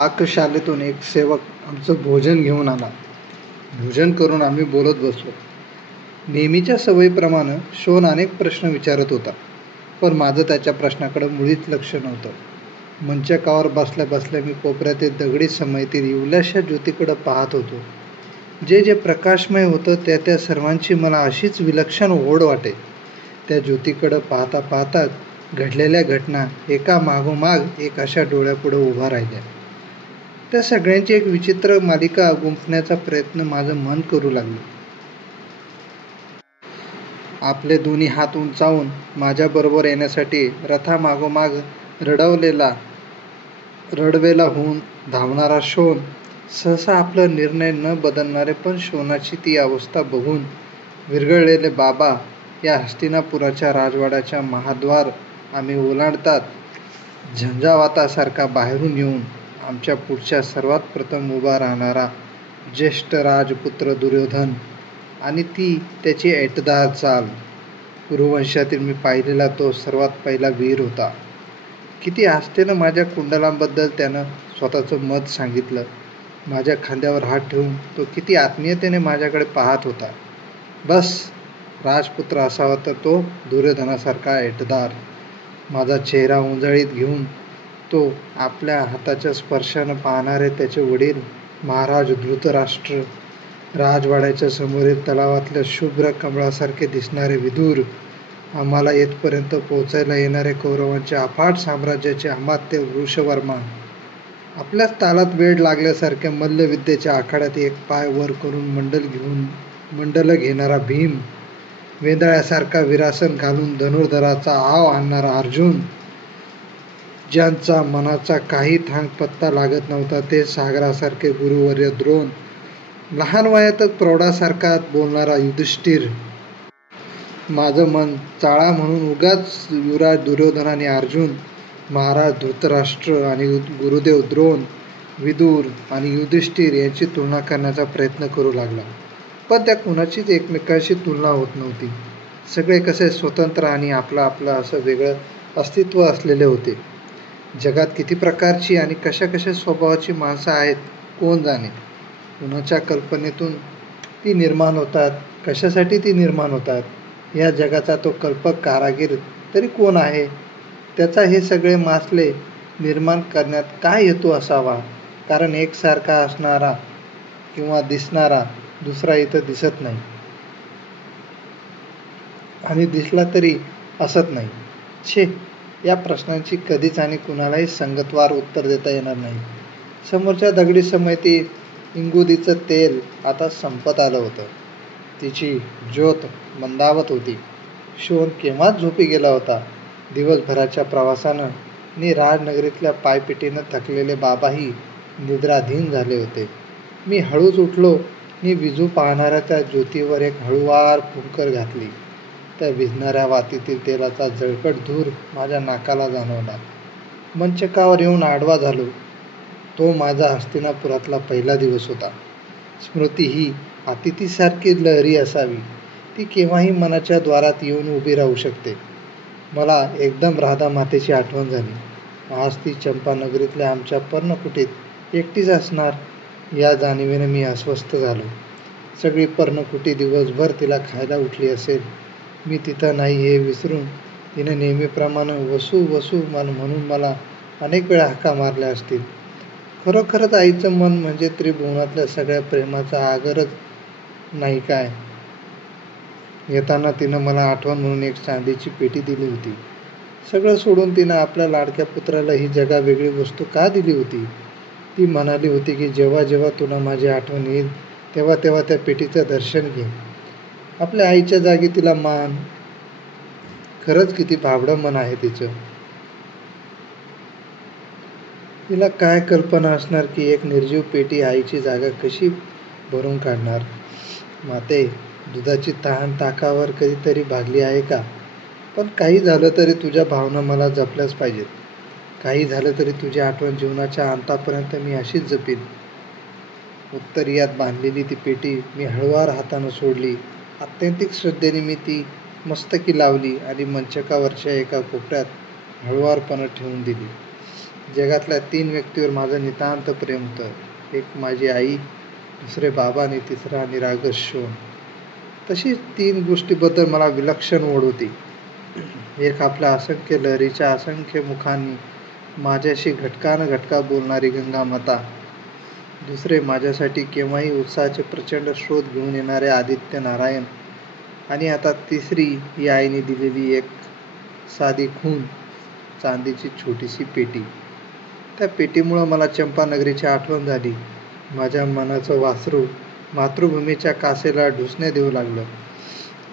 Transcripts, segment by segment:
पाकशाळेतून एक सेवक आमचं भोजन घेऊन आला. भोजन करून आम्ही बोलत बसलो. नेहमीच्या सवयीप्रमाणे शोन अनेक प्रश्न विचारत होता, पण माझं त्याच्या प्रश्नाकडे मुळीच लक्ष नव्हतं. मंचकावर बसल्या बसल्या मी कोपऱ्यातील दगडी समयीतील इवल्याशा ज्योतीकडे पाहत होतो. जे जे प्रकाशमय होतं त्या सर्वांची मला अशीच विलक्षण ओढ वाटे. त्या ज्योतीकडे पाहता पाहताच घडलेल्या घटना एका मागोमाग एक अशा डोळ्यापुढे उभा राहिल्या. त्या सगळ्यांची एक विचित्र मालिका गुंफण्याचा प्रयत्न माझं मन करू लागलं. आपले दोन्ही हात उंचावून माझ्याबरोबर येण्यासाठी रथामागोमाग रडवेला होऊन धावणारा शोन, सहसा आपला निर्णय न बदलणारे पण शोनाची ती अवस्था बघून विरघळलेले बाबा, या हस्तिनापुराच्या राजवाड्याच्या महाद्वार आम्ही ओलांडतात झंझावातासारखा बाहेरून येऊन आमच्या पुढच्या सर्वात प्रथम उभा राहणारा ज्येष्ठ राजपुत्र दुर्योधन आणि ती त्याची ऐटदार चाल. कुरुवंशातील मी पाहिलेला तो सर्वात पहिला वीर होता. किती आस्थेनं माझ्या कुंडलांबद्दल त्यानं स्वतःचं मत सांगितलं. माझ्या खांद्यावर हात ठेवून तो किती आत्मीयतेने माझ्याकडे पाहत होता. बस, राजपुत्र असावा तर तो दुर्योधनासारखा ऐटदार. माझा चेहरा उंजळीत घेऊन तो आपल्या हाताच्या स्पर्शानं पाहणारे त्याचे वडील महाराज धृतराष्ट्र, राजवाड्याच्या समोरील तलावातल्या शुभ्र कमळासारखे दिसणारे विदुर, आम्हाला येथपर्यंत पोहोचायला येणारे कौरवांचे अफाट साम्राज्याचे अमात्य वृषवर्मा, आपल्याच तालात वेड लागल्यासारख्या मल्लविद्येच्या आखाड्यात एक पाय वर करून मंडल घेणारा भीम, वेंदळ्यासारखा विरासन घालून धनुर्धराचा आव आणणारा अर्जुन, ज्यांचा मनाचा काही थांग पत्ता लागत नव्हता ते सागरासारखे गुरुवर्य द्रोण, लहान वयातच प्रौढासारखा बोलणारा युधिष्ठिर. माझं मन चाळा म्हणून उगाच युवराज दुर्योधन आणि अर्जुन, महाराज धृतराष्ट्र आणि गुरुदेव द्रोण, विदुर आणि युधिष्ठिर यांची तुलना करण्याचा प्रयत्न करू लागला. पण त्या कुणाचीच एकमेकांशी तुलना होत नव्हती. सगळे कसे स्वतंत्र आणि आपलं आपलं असं वेगळं अस्तित्व असलेले होते. जगात किती प्रकारची आणि कशा कशा स्वभावाची माणसं आहेत कोण जाणे. कुणाच्या कल्पनेतून ती निर्माण होतात, कशासाठी ती निर्माण होतात, या जगाचा तो कल्पक कारागीर तरी कोण आहे. त्याचा हे सगळे मासले निर्माण करण्यात काय हेतू असावा. कारण एकसारखा असणारा किंवा दिसणारा दुसरा इथं दिसत नाही आणि दिसला तरी असत नाही. छे, या प्रश्नांची कधीच आणि कुणालाही संगतवार उत्तर देता येणार नाही. समोरच्या दगडी समयती इंगुदीचं तेल आता संपत आलं होतं. तिची ज्योत मंदावत होती. शोन केव्हाच झोपी गेला होता. दिवसभराच्या प्रवासानं आणि राजनगरीतल्या पायपिटीनं थकलेले बाबाही निद्राधीन झाले होते. मी हळूच उठलो आणि विजू पाहणाऱ्या त्या ज्योतीवर एक हळूवार फुंकर घातली. त्या विझणाऱ्या वातीतील तेलाचा जळकट धूर माझ्या नाकाला जाणवला. मंचकावर येऊन आडवा झालो. तो माझा हस्तिनापुरातला पहिला दिवस होता. स्मृती ही अतिथीसारखी लहरी असावी. ती केव्हाही मनाच्या द्वारात येऊन उभी राहू शकते. मला एकदम राधा मातेची आठवण झाली. आज ती चंपानगरीतल्या आमच्या पर्णकुटीत एकटीच असणार या जाणीवेने मी अस्वस्थ झालो. सगळी पर्णकुटी दिवसभर तिला खायला उठली असेल. मी तिथं नाही हे विसरून तिने नेहमीप्रमाणे वसू वसू म्हणून मला अनेक वेळा हाका मारल्या असतील. खरोखरच आईचं मन म्हणजे त्रिभुवनातल्या सगळ्या प्रेमाचा आगरच नाही काय. येताना तिनं मला आठवण म्हणून एक चांदीची पेटी दिली होती. सगळं सोडून तिनं आपल्या लाडक्या पुत्राला ही जगावेगळी वस्तू का दिली होती. ती म्हणाली होती की जेव्हा जेव्हा तुला माझी आठवण येईल तेव्हा तेव्हा त्या पेटीचं दर्शन घे. आपल्या आईच्या जागी तिला मान. खरंच किती भाबडं मन आहे तिचं. तिला काय कल्पना असणार की एक निर्जीव पेटी आईची जागा कशी भरून काढणार. माते, दुधाची तहान ताकावर कधीतरी भागली आहे का. पण काही झालं तरी तुझ्या भावना मला जपल्याच पाहिजेत. काही झालं तरी तुझी आठवण जीवनाच्या अंतापर्यंत मी अशीच जपीन. उत्तरीयात बांधलेली ती पेटी मी हळुवार हातानं सोडली. आत्यंतिक श्रद्धेने मी ती मस्तकी लावली आणि मंचकावरच्या एका कोपऱ्यात हळुवारपणे ठेवून दिली. जगातल्या 3 व्यक्तीवर माझं नितांत प्रेम होतं. एक माझी आई, दुसरे बाबा आणि तिसरा निरागस शोन. तशीच 3 गोष्टीबद्दल मला विलक्षण ओढ होती. एक आपल्या असंख्य लहरीच्या असंख्य मुखांनी माझ्याशी घटकानं घटका बोलणारी गंगामाता. दुसरे माझ्यासाठी केव्हाही उत्साहाचे प्रचंड स्रोत घेऊन येणारे आदित्य नारायण. आणि आता तिसरी ही आईने दिलेली एक साधी खून, चांदीची छोटीशी पेटी. त्या पेटीमुळं मला चंपानगरीची आठवण झाली. माझ्या मनाचं वासरू मातृभूमीच्या कासेला ढुसणे देऊ लागलं.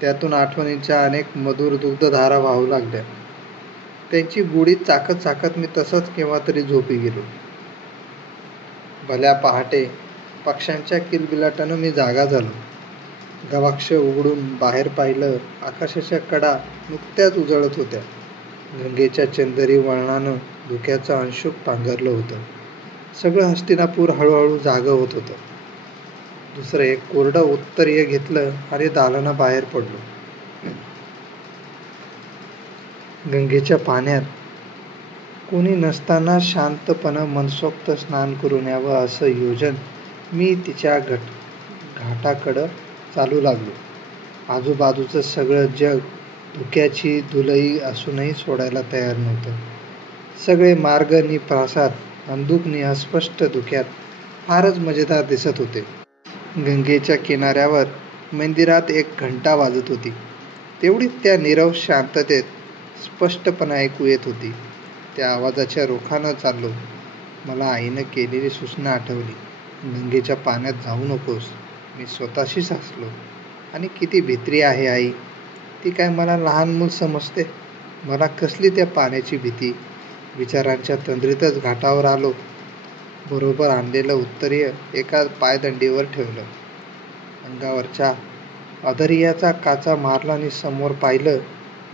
त्यातून आठवणींच्या अनेक मधुर दुग्धधारा वाहू लागल्या. त्यांची गोडी चाकत चाकत मी तसंच केव्हा तरी झोपी गेलो. भल्या पहाटे पक्ष्यांच्या किलबिलाटानं मी जागा झालो. गवाक्ष उघडून बाहेर पाहिलं. आकाशाच्या कडा नुकत्याच उजळत होत्या. गंगेच्या चंदेरी वळणानं धुक्याचं अंशुक पांघरलं होतं. सगळं हस्तिनापूर हळूहळू जागं होत होतं. दुसरं एक कोरडं उत्तरीय घेतलं आणि दालनाबाहेर पडलो. गंगेच्या पाण्यात कोणी नसताना शांतपणं मनसोक्त स्नान करून यावं असं योजन मी तिच्या घाटाकडं चालू लागलो. आजूबाजूचं सगळं जग धुक्याची धुलई असूनही सोडायला तयार नव्हतं. सगळे मार्ग नि प्रासाद अंधुक नि अस्पष्ट धुक्यात फारच मजेदार दिसत होते. गंगेच्या किनाऱ्यावर मंदिरात एक घंटा वाजत होती. तेवढीच त्या नीरव शांततेत स्पष्टपणे ऐकू येत होती. त्या आवाजाच्या रोखानं चाललो. मला आईनं केलेली सूचना आठवली. गंगेच्या पाण्यात जाऊ नकोस. मी स्वतःशीच हसलो. आणि किती भित्री आहे आई. ती काय मला लहान मूल समजते. मला कसली त्या पाण्याची भीती. विचारांच्या तंद्रीतच घाटावर आलो. बरोबर आणलेलं उत्तरीय एका पायदंडीवर ठेवलं. अंगावरच्या अधरियाचा काचा मारला आणि समोर पाहिलं.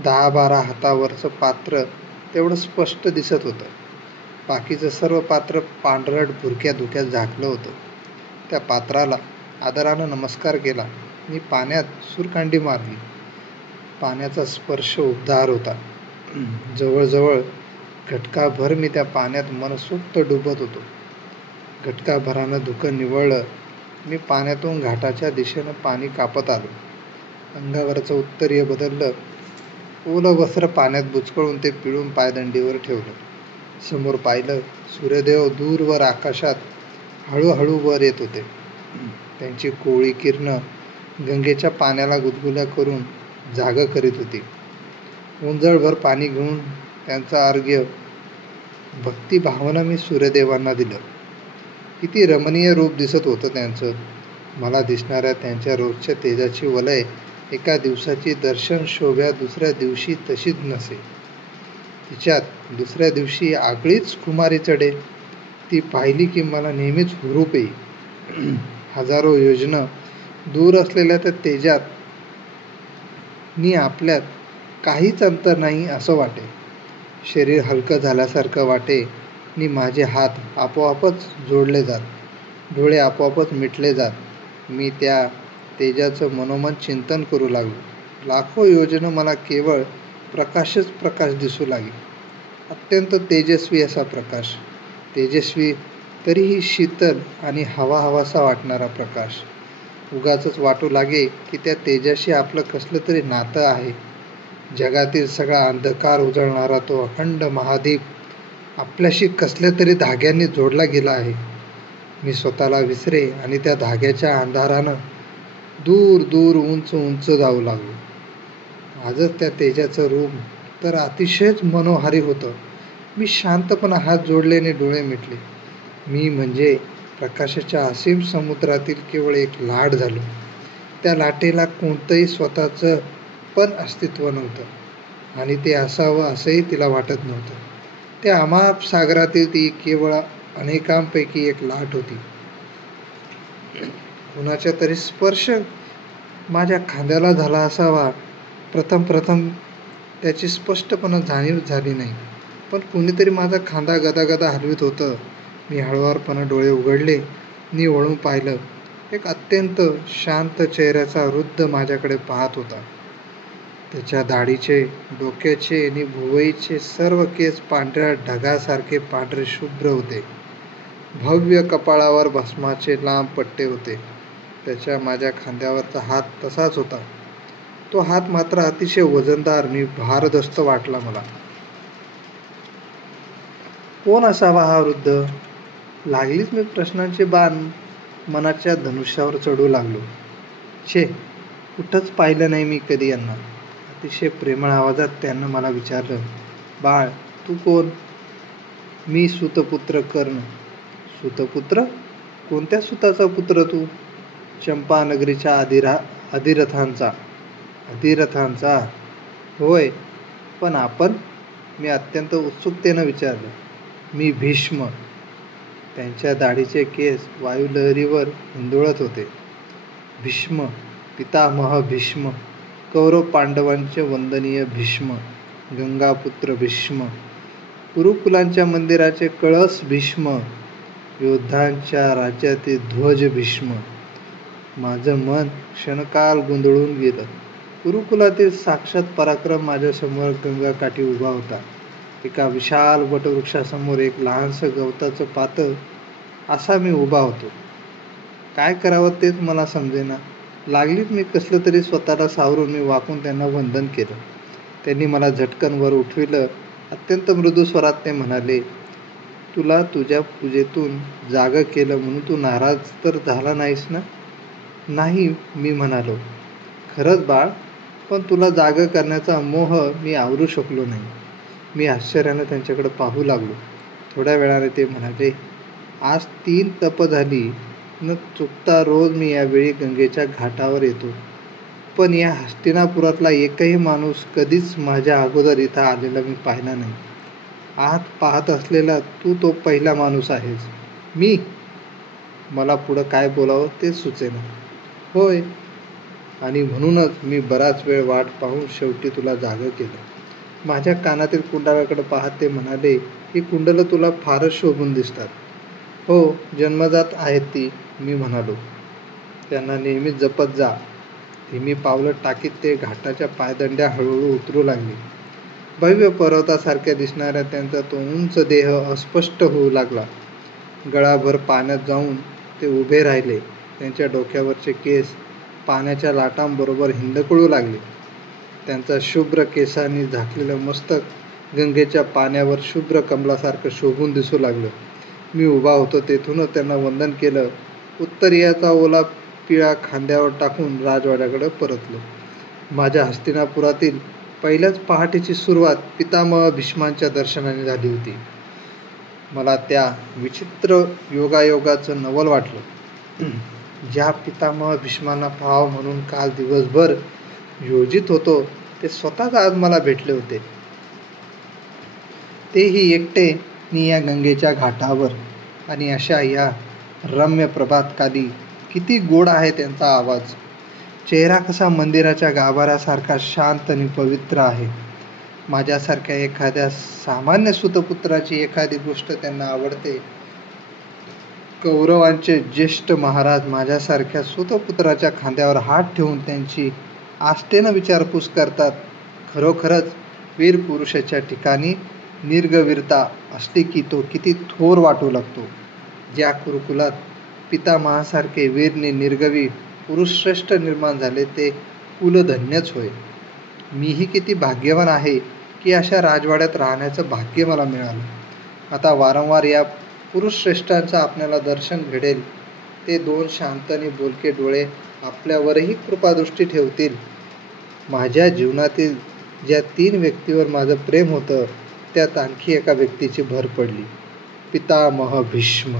10-12 हातावरचं पात्र तेवढं स्पष्ट दिसत होतं. बाकीचं सर्व पात्र पांढरट भुरक्या धुक्यात झाकलं होतं. त्या पात्राला आदरानं नमस्कार केला. मी पाण्यात सुरकांडी मारली. पाण्याचा स्पर्श उबदार होता. जवळजवळ घटकाभर मी त्या पाण्यात मनसोक्त डुबत होतो. घटकाभरानं धुकं निवळलं. मी पाण्यातून घाटाच्या दिशेनं पाणी कापत आलो. अंगावरचं उत्तरीय बदललं. ओलं वस्त्र पाण्यात बुचकळून ते पिळून पायदंडीवर ठेवलं. समोर पाहिलं. सूर्यदेव दूरवर आकाशात हळूहळू वर येत होते. त्यांची कोवळी किरणं गंगेच्या पाण्याला गुदगुल्या करून जागं करीत होती. ओंजळभर पाणी घेऊन त्यांचं अर्घ्य भक्तिभावानं मी सूर्यदेवांना दिलं. किती रमणीय रूप दिसत होतं त्यांचं. मला दिसणाऱ्या त्यांच्या रोजच्या तेजाची वलय एका दिवसाची दर्शन शोभ्या दुसऱ्या दिवशी तशीच नसे. तिच्यात दुसऱ्या दिवशी आगळीच खुमारी चढे. ती पाहिली की मला नेहमीच हुरूप येई. हजारो योजनं दूर असलेल्या त्या तेजात नि आपल्यात काहीच अंतर नाही असं वाटे. शरीर हलकं झाल्यासारखं वाटे नि माझे हात आपोआपच जोडले जात. डोळे आपोआपच मिटले जात. मी त्या तेजाचं मनोमन चिंतन करू लागलो. लाखो योजनं मला केवळ प्रकाशच प्रकाश दिसू लागे. अत्यंत तेजस्वी असा प्रकाश. तेजस्वी तरीही शीतल आणि हवाहवासा वाटणारा प्रकाश. उगाचच वाटू लागे की त्या तेजाशी आपलं कसलं तरी नातं आहे. जगातील सगळा अंधकार उजळणारा तो अखंड महादीप आपल्याशी कसल्या तरी धाग्यांनी जोडला गेला आहे. मी स्वतःला विसरे आणि त्या धाग्याच्या अंधारानं दूर दूर उंच उंच जाऊ लागलो. आजच त्या तेजाचं रूप तर अतिशयच मनोहारी होतं. मी शांतपणे हात जोडले आणि डोळे मिटले. मी म्हणजे प्रकाशाच्या असीम समुद्रातील केवळ एक लाट झालो. त्या लाटेला कोणतंही स्वतःचं पण अस्तित्व नव्हतं आणि ते असावं असंही तिला वाटत नव्हतं. त्या अमाप सागरातील ती केवळ अनेकांपैकी एक लाट होती. कुणाच्या तरी स्पर्श माझ्या खांद्याला झाला असावा. प्रथम त्याची स्पष्टपणे जाणीव झाली नाही, पण कुणीतरी माझा खांदा गदागदा हलवीत होतं. मी हळुवारपणे डोळे उघडले नि वळून पाहिलं. एक अत्यंत शांत चेहऱ्याचा वृद्ध माझ्याकडे पाहत होता. त्याच्या दाढीचे, डोक्याचे आणि भुवईचे सर्व केस पांढऱ्या ढगासारखे पांढरे शुभ्र होते. भव्य कपाळावर भस्माचे लांब पट्टे होते. त्याच्या माझ्या खांद्यावरचा हात तसाच होता. तो हात मात्र अतिशय वजनदार आणि भारदस्त वाटला मला. कोण असावा हा वृद्ध? लागलीच मी प्रश्नांचे बाण मनाच्या धनुष्यावर चढू लागलो. छे, कुठंच पाहिलं नाही मी कधी यांना. अतिशय प्रेमळ आवाजात त्यानं मला विचारलं, बाळ, तू कोण? मी सूतपुत्र कर्ण. सूतपुत्र? कोणत्या सूताचा पुत्र तू? चंपानगरीच्या अधिरथांचा. अधिरथांचा? होय, पण आपण? मी अत्यंत उत्सुकतेनं विचारलं. मी भीष्म. त्यांच्या दाढीचे केस वायुलहरीवर हिंदोळत होते. भीष्म, पितामह भीष्म, कौरव पांडवांचे वंदनीय भीष्म, गंगापुत्र भीष्म, कुरुकुलांच्या मंदिराचे कळस भीष्म, योद्धांच्या राज्यातील ध्वज भीष्म. माझं मन क्षणकाल गोंधळून गेलं. कुरुकुलातील साक्षात पराक्रम माझ्यासमोर गंगाकाठी उभा होता. एका विशाल वटवृक्षासमोर एक लहानसं गवताचं पातळ असा मी उभा होतो. काय करावं तेच मला समजेना. लागलीच मी कसलं तरी स्वतःला सावरून मी वाकून त्यांना वंदन केलं. त्यांनी मला झटकन वर उठविलं. अत्यंत मृदू स्वरात ते म्हणाले, तुला तुझ्या पूजेतून जागं केलं म्हणून तू नाराज तर झाला नाहीस ना? नाही, मी म्हणालो. खरंच बाळ, पण तुला जागं करण्याचा मोह मी आवरू शकलो नाही. मी आश्चर्यानं त्यांच्याकडे पाहू लागलो. थोड्या वेळाने ते म्हणाले, आज 3 तप झाली न चुकता रोज मी यावेळी गंगेच्या घाटावर येतो. पण या हस्तिनापुरातला एकही माणूस कधीच माझ्या अगोदर इथं आलेला मी पाहिला नाही. आज पाहत असलेला तू तो पहिला माणूस आहेस. मी? मला पुढं काय बोलावं तेच सुचेना. होय, आणि म्हणूनच मी बराच वेळ वाट पाहून शेवटी तुला जागं केलं. माझ्या कानातील कुंडलाकडे पाहत ते म्हणाले, ही कुंडलं तुला फारच शोभून दिसतात. हो, जन्मजात आहेत ती, मी म्हणालो. त्यांना नेहमीच जपत जा. धीमी पावलं टाकीत ते घाटाच्या पायदंड्या हळूहळू उतरू लागले. भव्य पर्वतासारख्या दिसणाऱ्या त्यांचा तो उंच देह अस्पष्ट होऊ लागला. गळाभर पाण्यात जाऊन ते उभे राहिले. त्यांच्या डोक्यावरचे केस पाण्याच्या लाटांबरोबर हिंदकळू लागले. त्यांचा शुभ्र केसांनी झाकलेलं मस्तक गंगेच्या पाण्यावर शुभ्र कमलासारखं शोभून दिसू लागलं. मी उभा होतो तेथूनच त्यांना वंदन केलं. उत्तरीयाचा ओला पिळा खांद्यावर टाकून राजवाड्याकडे परतलो. माझ्या हस्तिनापुरातील पहिल्याच पहाटेची सुरुवात पितामह भीष्मांच्या दर्शनाने झाली होती. मला त्या विचित्र योगायोगाचं नवल वाटलं. ज्या पितामह भीष्मांना पाहावं म्हणून काल दिवसभर योजित होतो ते स्वतःच आज मला भेटले होते. तेही एकटे या गंगेच्या घाटावर. आणि अशा या रम्य प्रभातकाली किती गोड आहे त्यांचा आवाज. चेहरा कसा मंदिराच्या गाभाऱ्यासारखा शांत आणि पवित्र आहे. माझ्यासारख्या एखाद्या सामान्य सूतपुत्राची एखादी गोष्ट त्यांना आवडते. कौरवांचे ज्येष्ठ महाराज माझ्यासारख्या सूतपुत्राच्या खांद्यावर हात ठेवून त्यांची आस्थेनं विचारपूस करतात. खरोखरच वीर पुरुषाच्या ठिकाणी निर्गवीरता असली की तो किती थोर वाटू लागतो. ज्या कुरुकुलात पितामहासारखे वीरने निर्गवी पुरुषश्रेष्ठ निर्माण झाले ते कुलधन्यच होय. मीही किती भाग्यवान आहे की अशा राजवाड्यात राहण्याचं भाग्य मला मिळालं. आता वारंवार या पुरुषश्रेष्ठांचं आपल्याला दर्शन घडेल. ते 2 शांत आणि बोलके डोळे आपल्यावरही कृपादृष्टी ठेवतील. माझ्या जीवनातील ज्या 3 व्यक्तीवर माझं प्रेम होतं त्यात आणखी एका व्यक्तीची भर पडली. पितामह भीष्म.